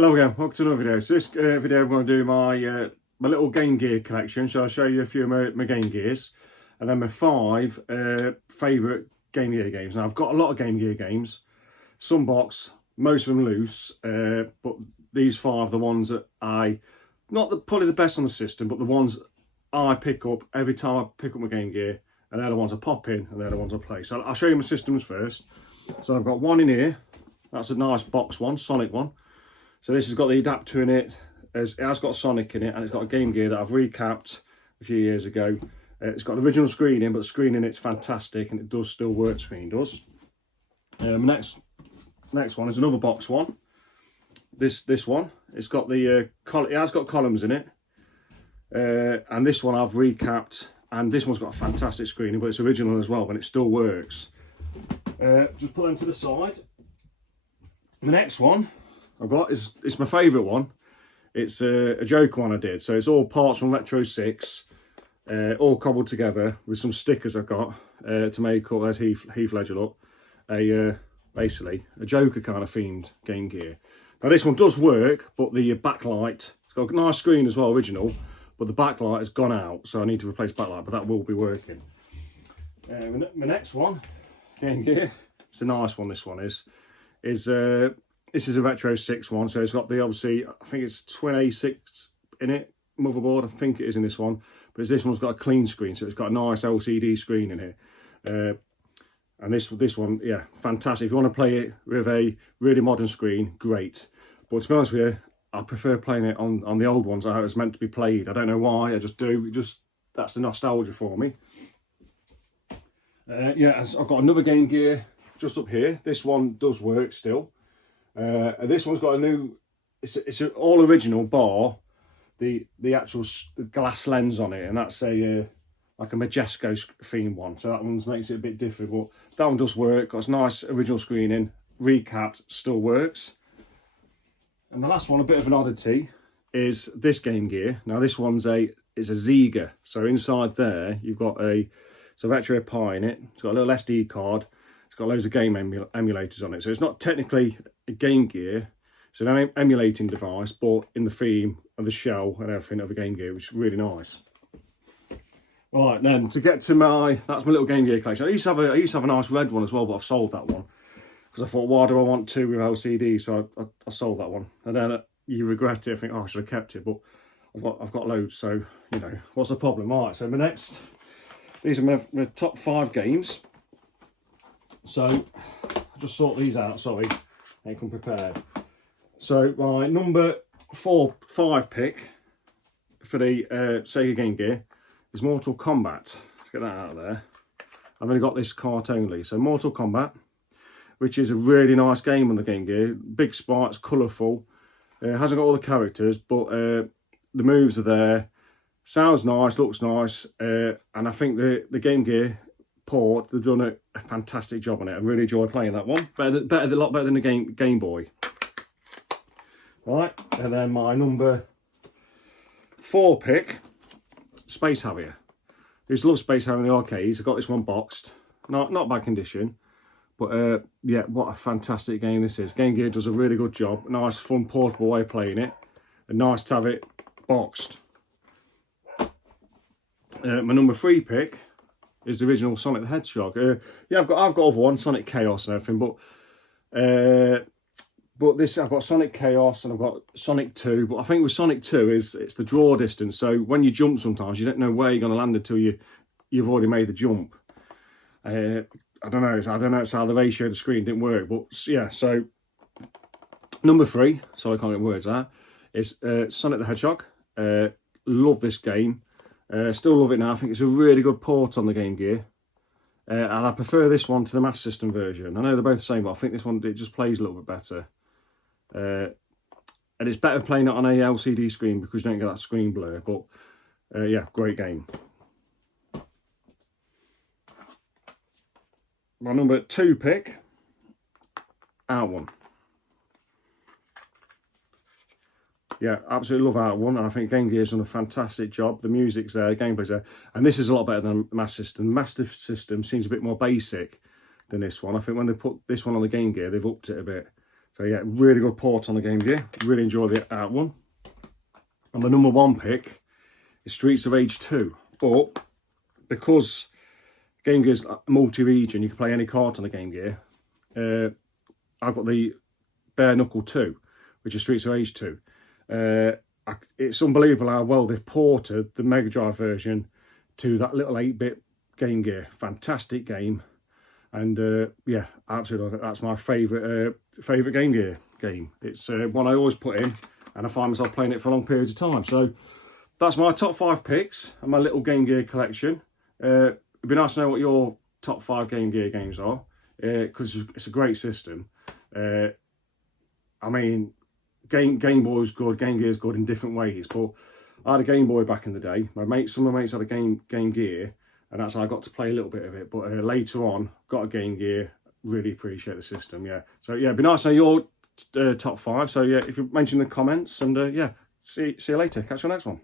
Hello again, welcome to another video. So this video I'm going to do my little Game Gear collection. So I'll show you a few of my Game Gears and then my 5 favourite Game Gear games. Now I've got a lot of Game Gear games, some box, most of them loose, but these 5 are the ones that probably the best on the system, but the ones I pick up every time I pick up my Game Gear, and they're the ones I pop in and they're the ones I play. So I'll show you my systems first. So I've got one in here, that's a nice box one, Sonic one. So this has got the adapter in it, it has got Sonic in it, and it's got a Game Gear that I've recapped a few years ago. It's got the original screen in, but the screen in it's fantastic, and it does still work, screen does. Next one is another box one. This one, it's got the, it has got columns in it. And this one I've recapped, and this one's got a fantastic screen in, but it's original as well, and it still works. Just put them to the side. The next one I've got it's my favourite one. It's a Joker one I did, so it's all parts from Retro 6, all cobbled together with some stickers I've got to make up, as Heath Ledger look, basically a Joker kind of themed Game Gear. Now this one does work, but the backlight, it's got a nice screen as well, original, but the backlight has gone out, so I need to replace backlight, but that will be working. My next one, Game Gear, it's a nice one, this one is this is a Retro 6 one, so it's got the, obviously, I think it's twin A6 in it, motherboard, I think it is in this one, but this one's got a clean screen, so it's got a nice LCD screen in here. And this one, yeah, fantastic. If you want to play it with a really modern screen, great. But to be honest with you, I prefer playing it on the old ones, how it was meant to be played. I don't know why, I just do. That's the nostalgia for me. Yeah, I've got another Game Gear just up here. This one does work still. This one's got a new, it's all original bar the actual glass lens on it, and that's a like a Majesco theme one, so that one makes it a bit different, but that one does work. Got a nice original screen in, recapped, still works. And the last one, a bit of an oddity, is this Game Gear. Now this one's it's a Sega, so inside there you've got it's a Retro Pi in it. It's got a little SD card. It's got loads of game emulators on it, so it's not technically a Game Gear, it's an emulating device, but in the theme of the shell and everything of a Game Gear, which is really nice. Right, then to get to that's my little Game Gear collection. I used to have a nice red one as well, but I've sold that one because I thought, why do I want 2 with LCD? So I sold that one, and then you regret it. I think, oh, I should have kept it, but I've got loads, so you know what's the problem. All right, so these are my top 5 games. So I'll just sort these out. Sorry, I come prepared. So my number 5 pick for the Sega Game Gear is Mortal Kombat. Let's get that out of there. I've only got this cart only. So Mortal Kombat, which is a really nice game on the Game Gear. Big sprites, colourful. Hasn't got all the characters, but the moves are there. Sounds nice, looks nice, and I think the Game Gear port, they've done a fantastic job on it. I really enjoy playing that one. A lot better than the Game Boy. Right, and then my number 4 pick, Space Harrier. I used to love Space Harrier in the arcades. I got this one boxed, not bad condition, but yeah, what a fantastic game this is. Game Gear does a really good job. Nice, fun, portable way of playing it, and nice to have it boxed. My number 3 pick is the original Sonic the Hedgehog. Yeah, I've got other ones, Sonic Chaos and everything, but this, I've got Sonic Chaos and I've got Sonic 2, but I think with Sonic 2 it's the draw distance, so when you jump sometimes you don't know where you're going to land until you've already made the jump. I don't know it's how the ratio of the screen didn't work, but yeah, so number 3, sorry I can't get words out, is Sonic the Hedgehog. Love this game, still love it now. I think it's a really good port on the Game Gear. And I prefer this one to the Master System version. I know they're both the same, but I think this one, it just plays a little bit better. And it's better playing it on a LCD screen because you don't get that screen blur. But yeah, great game. My number 2 pick, Out One. Yeah, absolutely love Out One, and I think Game Gear's done a fantastic job. The music's there, the gameplay's there, and this is a lot better than Master System. The Master System seems a bit more basic than this one. I think when they put this one on the Game Gear, they've upped it a bit. So yeah, really good port on the Game Gear. Really enjoy the Art one. And the number 1 pick is Streets of Rage 2. But because Game Gear's multi-region, you can play any card on the Game Gear. I've got the Bare Knuckle 2, which is Streets of Rage 2. It's unbelievable how well they've ported the Mega Drive version to that little 8-bit Game Gear. Fantastic game. And yeah, absolutely, that's my favourite Game Gear game. It's one I always put in, and I find myself playing it for long periods of time. So that's my top 5 picks and my little Game Gear collection. It'd be nice to know what your top 5 Game Gear games are, because it's a great system. I mean, Game Boy's good, Game Gear's good in different ways, but I had a Game Boy back in the day. Some of my mates had a Game Gear, and that's how I got to play a little bit of it. But later on, got a Game Gear. Really appreciate the system, yeah. So yeah, it'd be nice to know your top 5. So yeah, if you mention in the comments, and yeah, see you later. Catch you on the next one.